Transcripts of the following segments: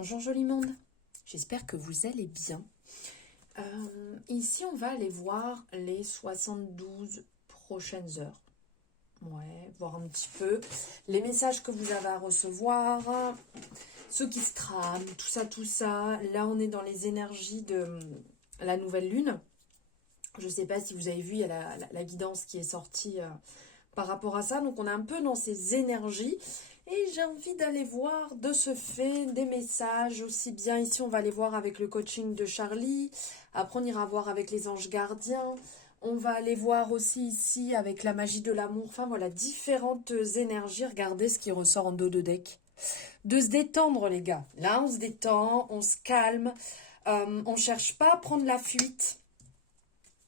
Bonjour joli monde, j'espère que vous allez bien. Ici on va aller voir les 72 prochaines heures. Ouais, voir un petit peu les messages que vous avez à recevoir, ceux qui se trament, tout ça. Là on est dans les énergies de la nouvelle lune. Je ne sais pas si vous avez vu, il y a la guidance qui est sortie par rapport à ça. Donc on est un peu dans ces énergies. Et j'ai envie d'aller voir de ce fait des messages aussi bien. Ici, on va aller voir avec le coaching de Charlie. Après, on ira voir avec les anges gardiens. On va aller voir aussi ici avec la magie de l'amour. Enfin, voilà, différentes énergies. Regardez ce qui ressort en dos de deck. De se détendre, les gars. Là, on se détend, on se calme. On ne cherche pas à prendre la fuite.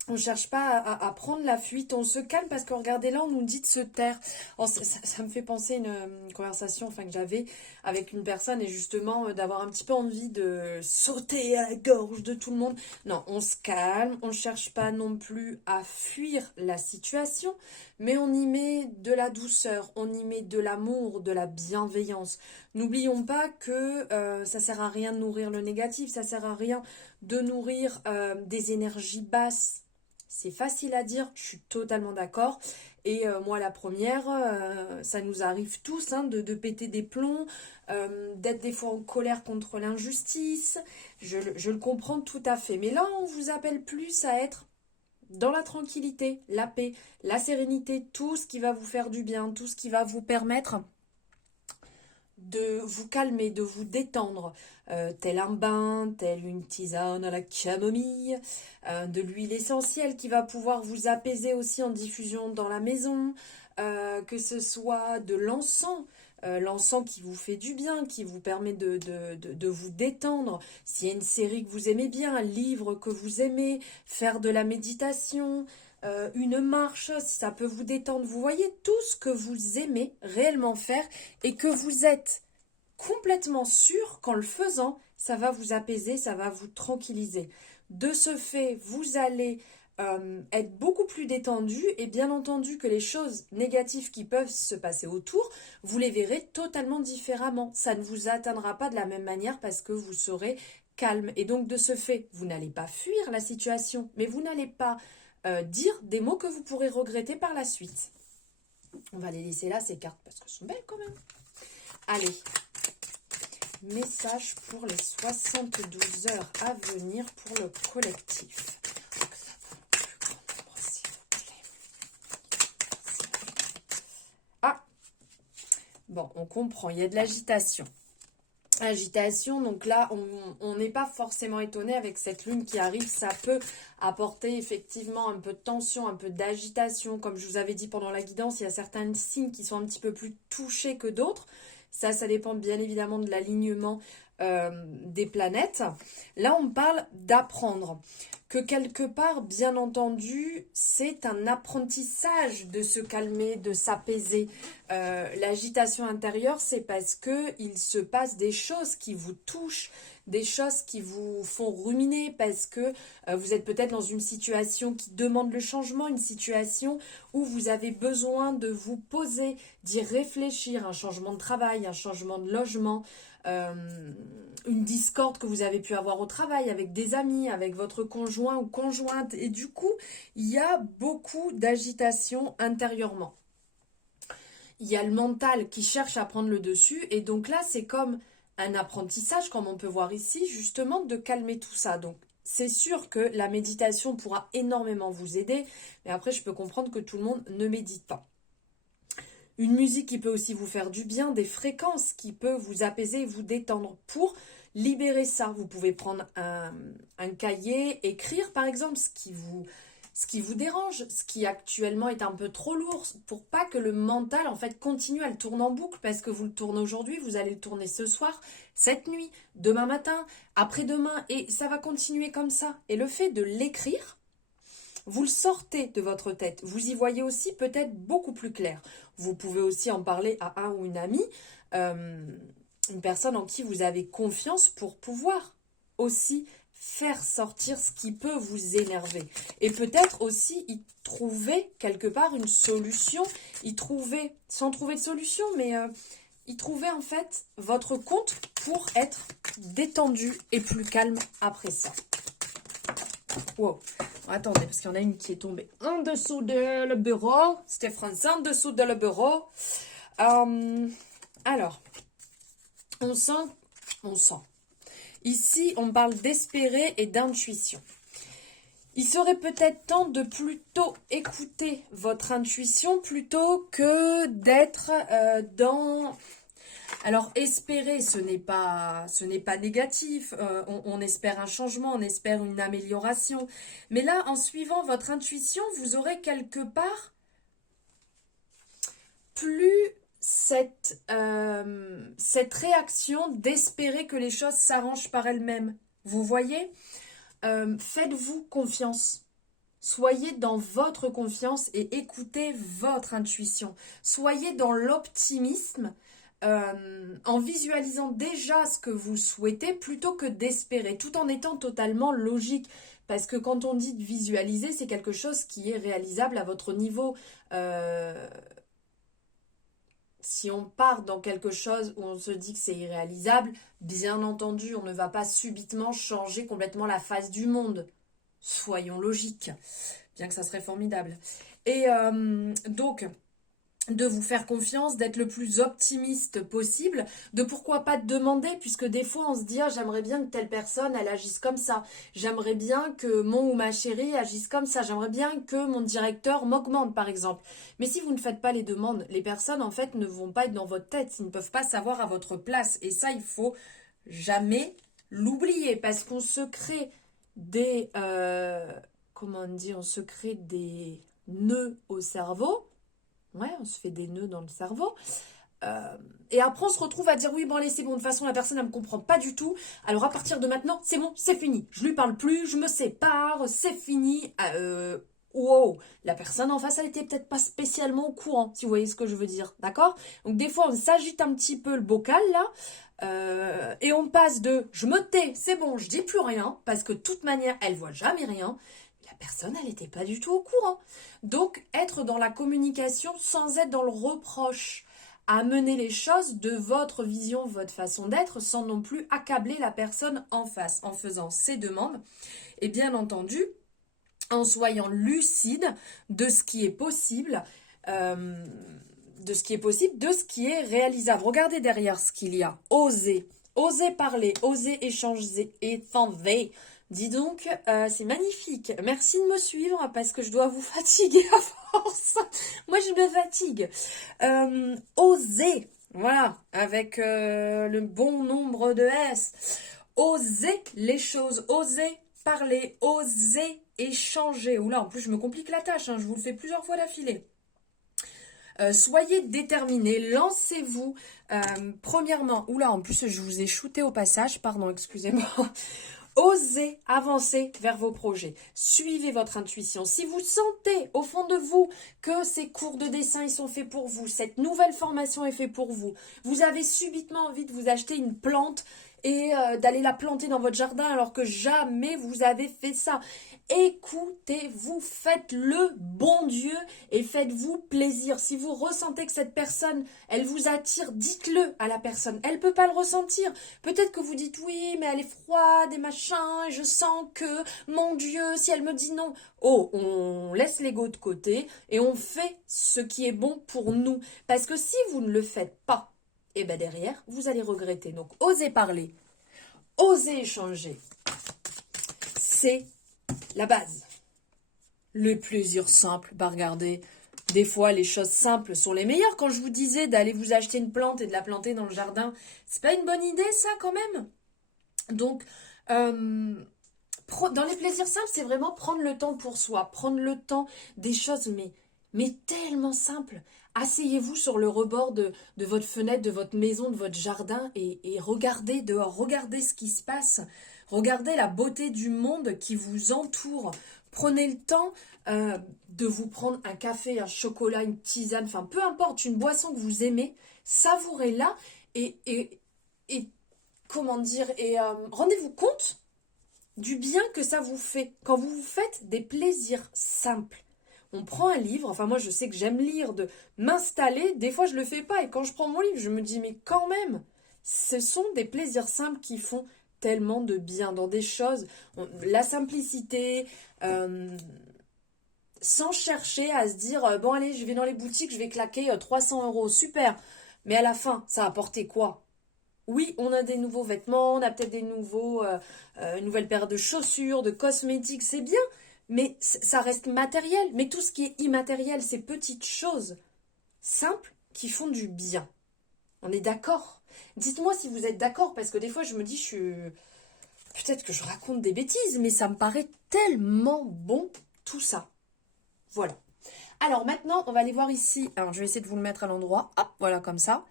On ne cherche pas à prendre la fuite, on se calme parce que regardez là, on nous dit de se taire. Oh, ça me fait penser à une conversation que j'avais avec une personne et justement d'avoir un petit peu envie de sauter à la gorge de tout le monde. Non, on se calme, on ne cherche pas non plus à fuir la situation, mais on y met de la douceur, on y met de l'amour, de la bienveillance. N'oublions pas que ça sert à rien de nourrir le négatif, ça sert à rien de nourrir des énergies basses. C'est facile à dire, je suis totalement d'accord. Et moi, la première, ça nous arrive tous de péter des plombs, d'être des fois en colère contre l'injustice. Je le comprends tout à fait. Mais là, on vous appelle plus à être dans la tranquillité, la paix, la sérénité, tout ce qui va vous faire du bien, tout ce qui va vous permettre de vous calmer, de vous détendre, tel un bain, tel une tisane à la camomille, de l'huile essentielle qui va pouvoir vous apaiser aussi en diffusion dans la maison, que ce soit de l'encens, l'encens qui vous fait du bien, qui vous permet de vous détendre. S'il y a une série que vous aimez bien, un livre que vous aimez, faire de la méditation, une marche, si ça peut vous détendre. Vous voyez tout ce que vous aimez réellement faire et que vous êtes complètement sûr qu'en le faisant, ça va vous apaiser, ça va vous tranquilliser. De ce fait, vous allez être beaucoup plus détendu et bien entendu que les choses négatives qui peuvent se passer autour, vous les verrez totalement différemment. Ça ne vous atteindra pas de la même manière parce que vous serez calme. Et donc de ce fait, vous n'allez pas fuir la situation, mais vous n'allez pas dire des mots que vous pourrez regretter par la suite. On va les laisser là, ces cartes, parce qu'elles sont belles quand même. Allez, message pour les 72 heures à venir pour le collectif. Ah, bon, on comprend, il y a de l'agitation. Agitation, donc là on n'est pas forcément étonné avec cette lune qui arrive, ça peut apporter effectivement un peu de tension, un peu d'agitation, comme je vous avais dit pendant la guidance, il y a certains signes qui sont un petit peu plus touchés que d'autres, ça dépend bien évidemment de l'alignement des planètes. Là on parle d'apprendre, que quelque part bien entendu c'est un apprentissage de se calmer, de s'apaiser. L'agitation intérieure c'est parce que il se passe des choses qui vous touchent, des choses qui vous font ruminer parce que vous êtes peut-être dans une situation qui demande le changement, une situation où vous avez besoin de vous poser, d'y réfléchir, un changement de travail, un changement de logement, une discorde que vous avez pu avoir au travail avec des amis, avec votre conjoint ou conjointe, et du coup il y a beaucoup d'agitation intérieurement. Il y a le mental qui cherche à prendre le dessus et donc là c'est comme un apprentissage, comme on peut voir ici, justement de calmer tout ça. Donc c'est sûr que la méditation pourra énormément vous aider, mais après je peux comprendre que tout le monde ne médite pas. Une musique qui peut aussi vous faire du bien, des fréquences qui peuvent vous apaiser et vous détendre pour libérer ça. Vous pouvez prendre un cahier, écrire par exemple ce qui vous dérange, ce qui actuellement est un peu trop lourd, pour pas que le mental en fait continue à le tourner en boucle, parce que vous le tournez aujourd'hui, vous allez le tourner ce soir, cette nuit, demain matin, après-demain, et ça va continuer comme ça. Et le fait de l'écrire, vous le sortez de votre tête, vous y voyez aussi peut-être beaucoup plus clair. Vous pouvez aussi en parler à un ou une amie, une personne en qui vous avez confiance pour pouvoir aussi faire sortir ce qui peut vous énerver. Et peut-être aussi y trouver quelque part une solution, sans trouver de solution, mais y trouver en fait votre compte pour être détendu et plus calme après ça. Wow. Attendez, parce qu'il y en a une qui est tombée en dessous de le bureau. C'était français, en dessous de le bureau. Alors, on sent. Ici, on parle d'espérer et d'intuition. Il serait peut-être temps de plutôt écouter votre intuition plutôt que d'être dans... Alors, espérer, ce n'est pas négatif. On espère un changement, on espère une amélioration. Mais là, en suivant votre intuition, vous aurez quelque part plus cette réaction d'espérer que les choses s'arrangent par elles-mêmes. Vous voyez ? Faites-vous confiance. Soyez dans votre confiance et écoutez votre intuition. Soyez dans l'optimisme en visualisant déjà ce que vous souhaitez plutôt que d'espérer, tout en étant totalement logique. Parce que quand on dit de visualiser, c'est quelque chose qui est réalisable à votre niveau. Si on part dans quelque chose où on se dit que c'est irréalisable, bien entendu, on ne va pas subitement changer complètement la face du monde. Soyons logiques, bien que ça serait formidable. Et donc, de vous faire confiance, d'être le plus optimiste possible, de pourquoi pas demander, puisque des fois on se dit, ah, j'aimerais bien que telle personne, elle agisse comme ça, j'aimerais bien que mon ou ma chérie agisse comme ça, j'aimerais bien que mon directeur m'augmente par exemple. Mais si vous ne faites pas les demandes, les personnes en fait ne vont pas être dans votre tête, ils ne peuvent pas savoir à votre place, et ça il faut jamais l'oublier, parce qu'on se crée des, comment on dit, on se crée des nœuds au cerveau. Ouais, on se fait des nœuds dans le cerveau. Et après, on se retrouve à dire, oui, bon, allez, c'est bon, de toute façon, la personne, elle ne me comprend pas du tout. Alors, à partir de maintenant, c'est bon, c'est fini. Je lui parle plus, je me sépare, c'est fini. Wow, la personne en face, elle était peut-être pas spécialement au courant, si vous voyez ce que je veux dire, d'accord? Donc, des fois, on s'agite un petit peu le bocal, là, et on passe de, je me tais, c'est bon, je dis plus rien, parce que de toute manière, elle voit jamais rien. La personne, elle n'était pas du tout au courant. Donc, être dans la communication sans être dans le reproche, amener les choses de votre vision, votre façon d'être, sans non plus accabler la personne en face, en faisant ses demandes. Et bien entendu, en soyant lucide de ce qui est possible, de ce qui est réalisable. Regardez derrière ce qu'il y a. Oser parler, oser échanger, Dis donc, c'est magnifique. Merci de me suivre parce que je dois vous fatiguer à force. Moi, je me fatigue. Oser, voilà, avec le bon nombre de S. Oser les choses, oser parler, oser échanger. Oula, en plus, je me complique la tâche, hein, je vous le fais plusieurs fois d'affilée. Soyez déterminés, lancez-vous. Premièrement, oula, en plus, je vous ai shooté au passage, pardon, excusez-moi. Osez avancer vers vos projets. Suivez votre intuition. Si vous sentez au fond de vous que ces cours de dessin ils sont faits pour vous, cette nouvelle formation est faite pour vous, vous avez subitement envie de vous acheter une plante et d'aller la planter dans votre jardin alors que jamais vous avez fait ça. Écoutez-vous, faites le bon Dieu et faites-vous plaisir. Si vous ressentez que cette personne, elle vous attire, dites-le à la personne. Elle ne peut pas le ressentir. Peut-être que vous dites oui, mais elle est froide et machin, et je sens que, mon Dieu, si elle me dit non. Oh, on laisse l'ego de côté et on fait ce qui est bon pour nous. Parce que si vous ne le faites pas, et bien derrière, vous allez regretter. Donc, osez parler, osez échanger. C'est la base. Le plaisir simple, bah regardez, des fois les choses simples sont les meilleures. Quand je vous disais d'aller vous acheter une plante et de la planter dans le jardin, c'est pas une bonne idée ça quand même. Donc, dans les plaisirs simples, c'est vraiment prendre le temps pour soi, prendre le temps des choses, mais tellement simples. Asseyez-vous sur le rebord de votre fenêtre, de votre maison, de votre jardin et regardez dehors, regardez ce qui se passe. Regardez la beauté du monde qui vous entoure. Prenez le temps de vous prendre un café, un chocolat, une tisane, enfin peu importe, une boisson que vous aimez, savourez-la et comment dire, et rendez-vous compte du bien que ça vous fait quand vous vous faites des plaisirs simples. On prend un livre, enfin moi je sais que j'aime lire, de m'installer, des fois je le fais pas, et quand je prends mon livre, je me dis, mais quand même, ce sont des plaisirs simples qui font tellement de bien dans des choses, la simplicité, sans chercher à se dire, bon allez, je vais dans les boutiques, je vais claquer 300 euros, super, mais à la fin, ça a apporté quoi? Oui, on a des nouveaux vêtements, on a peut-être une nouvelle paire de chaussures, de cosmétiques, c'est bien, mais ça reste matériel. Mais tout ce qui est immatériel, ces petites choses simples qui font du bien. On est d'accord? Dites-moi si vous êtes d'accord, parce que des fois je me dis, peut-être que je raconte des bêtises, mais ça me paraît tellement bon tout ça. Voilà. Alors maintenant, on va aller voir ici. Alors je vais essayer de vous le mettre à l'endroit. Hop, voilà comme ça.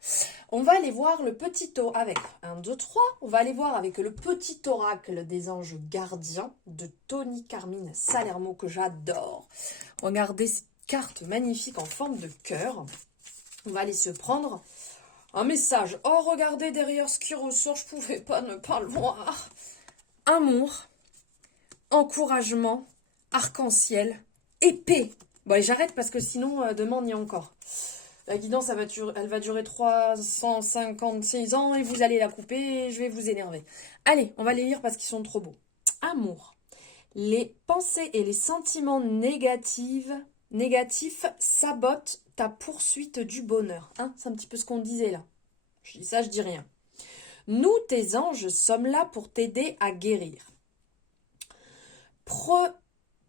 On va aller voir le petit avec 1, 2, 3. On va aller voir avec le petit oracle des anges gardiens de Tony Carmine Salermo que j'adore. Regardez cette carte magnifique en forme de cœur. On va aller se prendre un message. Oh, regardez derrière ce qui ressort, je pouvais pas ne pas le voir. Amour, encouragement, arc-en-ciel, épée. Bon, allez, j'arrête parce que sinon, demain, on y est encore. La guidance, elle va durer 356 ans et vous allez la couper et je vais vous énerver. Allez, on va les lire parce qu'ils sont trop beaux. Amour. Les pensées et les sentiments négatifs sabotent ta poursuite du bonheur. Hein, c'est un petit peu ce qu'on disait là. Je dis ça, je dis rien. Nous, tes anges, sommes là pour t'aider à guérir.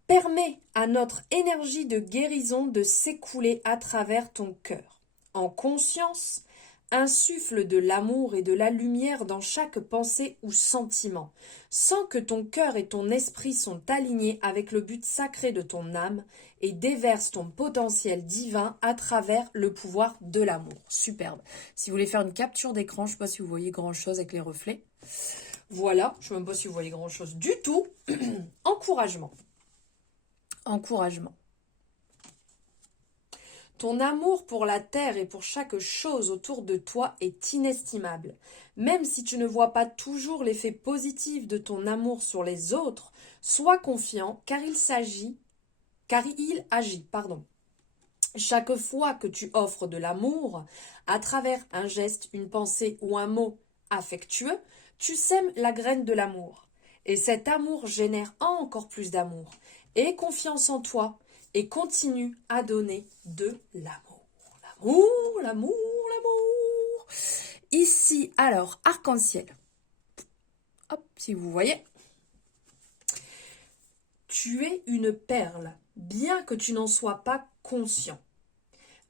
Permets à notre énergie de guérison de s'écouler à travers ton cœur. En conscience, insuffle de l'amour et de la lumière dans chaque pensée ou sentiment. Sens que ton cœur et ton esprit sont alignés avec le but sacré de ton âme et déverse ton potentiel divin à travers le pouvoir de l'amour. Superbe. Si vous voulez faire une capture d'écran, je ne sais pas si vous voyez grand-chose avec les reflets. Voilà, je ne sais même pas si vous voyez grand-chose du tout. Encouragement. Encouragement. Ton amour pour la terre et pour chaque chose autour de toi est inestimable. Même si tu ne vois pas toujours l'effet positif de ton amour sur les autres, sois confiant car il agit. Chaque fois que tu offres de l'amour, à travers un geste, une pensée ou un mot affectueux, tu sèmes la graine de l'amour. Et cet amour génère encore plus d'amour. Aie confiance en toi et continue à donner de l'amour. L'amour, l'amour, l'amour. Ici, alors, arc-en-ciel. Hop, si vous voyez. Tu es une perle, bien que tu n'en sois pas conscient.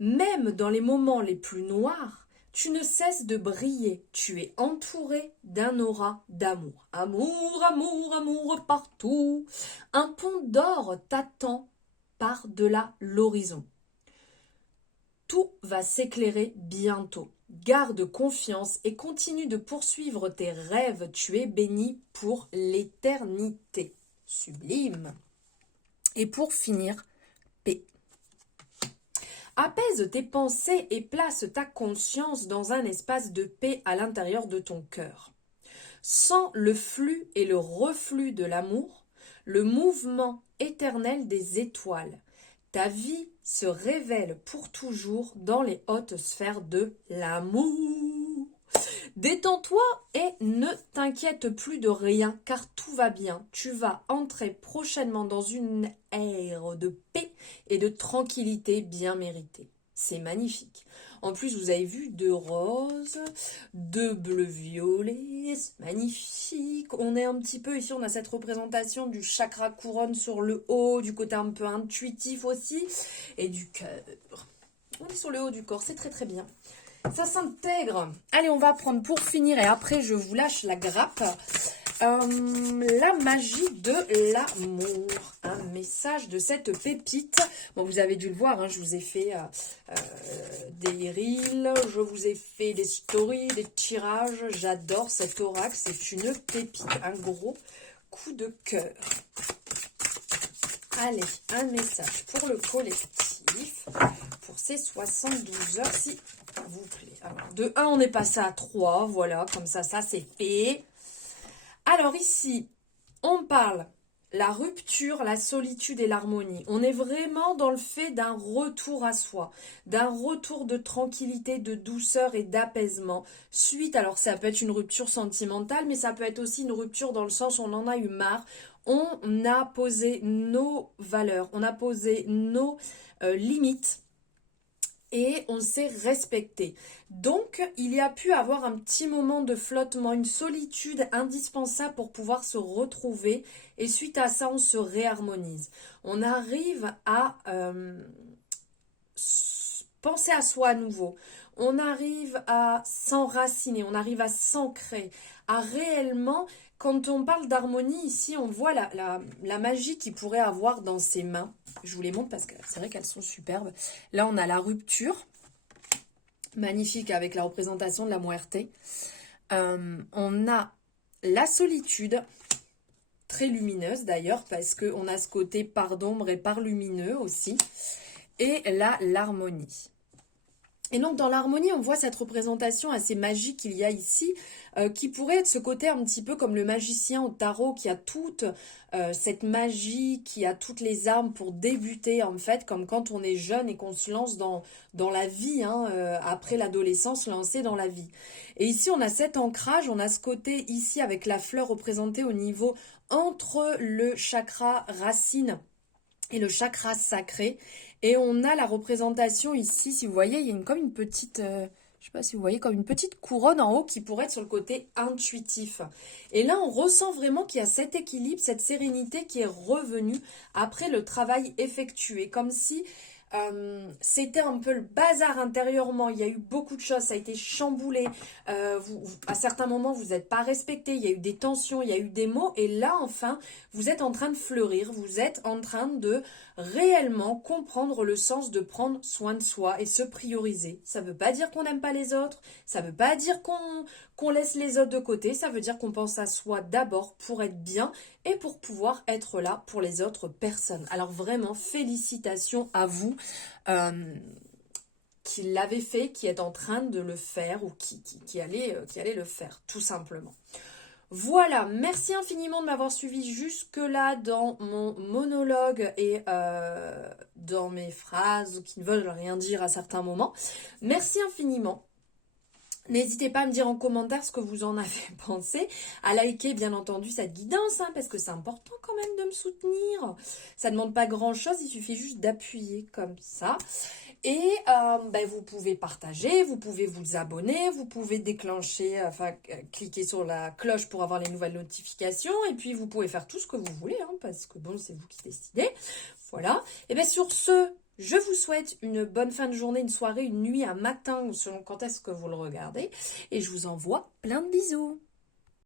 Même dans les moments les plus noirs, tu ne cesses de briller. Tu es entouré d'un aura d'amour. Amour, amour, amour partout. Un pont d'or t'attend par-delà l'horizon. Tout va s'éclairer bientôt. Garde confiance et continue de poursuivre tes rêves. Tu es béni pour l'éternité. Sublime. Et pour finir, paix. Apaise tes pensées et place ta conscience dans un espace de paix à l'intérieur de ton cœur. Sens le flux et le reflux de l'amour, le mouvement éternel des étoiles. Ta vie se révèle pour toujours dans les hautes sphères de l'amour. Détends-toi et ne t'inquiète plus de rien car tout va bien. Tu vas entrer prochainement dans une ère de paix et de tranquillité bien méritée. C'est magnifique. En plus, vous avez vu de rose, de bleu-violet, c'est magnifique. On est un petit peu ici, on a cette représentation du chakra couronne sur le haut, du côté un peu intuitif aussi, et du cœur. On est sur le haut du corps, c'est très très bien. Ça s'intègre. Allez, on va prendre pour finir et après je vous lâche la grappe. La magie de l'amour. Un message de cette pépite. Bon, vous avez dû le voir, hein, je vous ai fait des reels, je vous ai fait des stories, des tirages. J'adore cet oracle, c'est une pépite. Un gros coup de cœur. Allez, un message pour le collectif, pour ces 72 heures, s'il vous plaît. Alors, de 1, on est passé à 3, voilà, comme ça c'est fait. Alors ici, on parle la rupture, la solitude et l'harmonie. On est vraiment dans le fait d'un retour à soi, d'un retour de tranquillité, de douceur et d'apaisement. Suite, alors ça peut être une rupture sentimentale, mais ça peut être aussi une rupture dans le sens où on en a eu marre. On a posé nos valeurs, on a posé nos limites. Et on s'est respecté. Donc, il y a pu avoir un petit moment de flottement, une solitude indispensable pour pouvoir se retrouver. Et suite à ça, on se réharmonise. On arrive à penser à soi à nouveau. On arrive à s'enraciner, on arrive à s'ancrer, à réellement, quand on parle d'harmonie ici, on voit la magie qu'il pourrait avoir dans ses mains. Je vous les montre parce que c'est vrai qu'elles sont superbes. Là, on a la rupture, magnifique avec la représentation de la muerte. On a la solitude, très lumineuse d'ailleurs, parce qu'on a ce côté part d'ombre et part lumineux aussi. Et là, l'harmonie. Et donc dans l'harmonie, on voit cette représentation assez magique qu'il y a ici, qui pourrait être ce côté un petit peu comme le magicien au tarot, qui a toute cette magie, qui a toutes les armes pour débuter en fait, comme quand on est jeune et qu'on se lance dans la vie, hein, après l'adolescence, lancer dans la vie. Et ici, on a cet ancrage, on a ce côté ici avec la fleur représentée au niveau entre le chakra racine et le chakra sacré. Et on a la représentation ici, si vous voyez, il y a comme une petite, je sais pas si vous voyez, comme une petite couronne en haut qui pourrait être sur le côté intuitif. Et là, on ressent vraiment qu'il y a cet équilibre, cette sérénité qui est revenue après le travail effectué. Comme si c'était un peu le bazar intérieurement, il y a eu beaucoup de choses, ça a été chamboulé, à certains moments vous n'êtes pas respecté, il y a eu des tensions, il y a eu des mots, et là enfin vous êtes en train de fleurir, vous êtes en train de réellement comprendre le sens de prendre soin de soi et se prioriser. Ça ne veut pas dire qu'on n'aime pas les autres, ça ne veut pas dire qu'on laisse les autres de côté, ça veut dire qu'on pense à soi d'abord pour être bien et pour pouvoir être là pour les autres personnes. Alors vraiment, félicitations à vous qui l'avez fait, qui êtes en train de le faire ou qui allez le faire, tout simplement. Voilà, merci infiniment de m'avoir suivi jusque-là dans mon monologue et dans mes phrases qui ne veulent rien dire à certains moments. Merci infiniment. N'hésitez pas à me dire en commentaire ce que vous en avez pensé, à liker bien entendu cette guidance, hein, parce que c'est important quand même de me soutenir. Ça ne demande pas grand-chose, il suffit juste d'appuyer comme ça. Et vous pouvez partager, vous pouvez vous abonner, vous pouvez déclencher, cliquer sur la cloche pour avoir les nouvelles notifications. Et puis vous pouvez faire tout ce que vous voulez, hein, parce que bon, c'est vous qui décidez. Voilà. Et bien sur ce, je vous souhaite une bonne fin de journée, une soirée, une nuit, un matin, selon quand est-ce que vous le regardez. Et je vous envoie plein de bisous.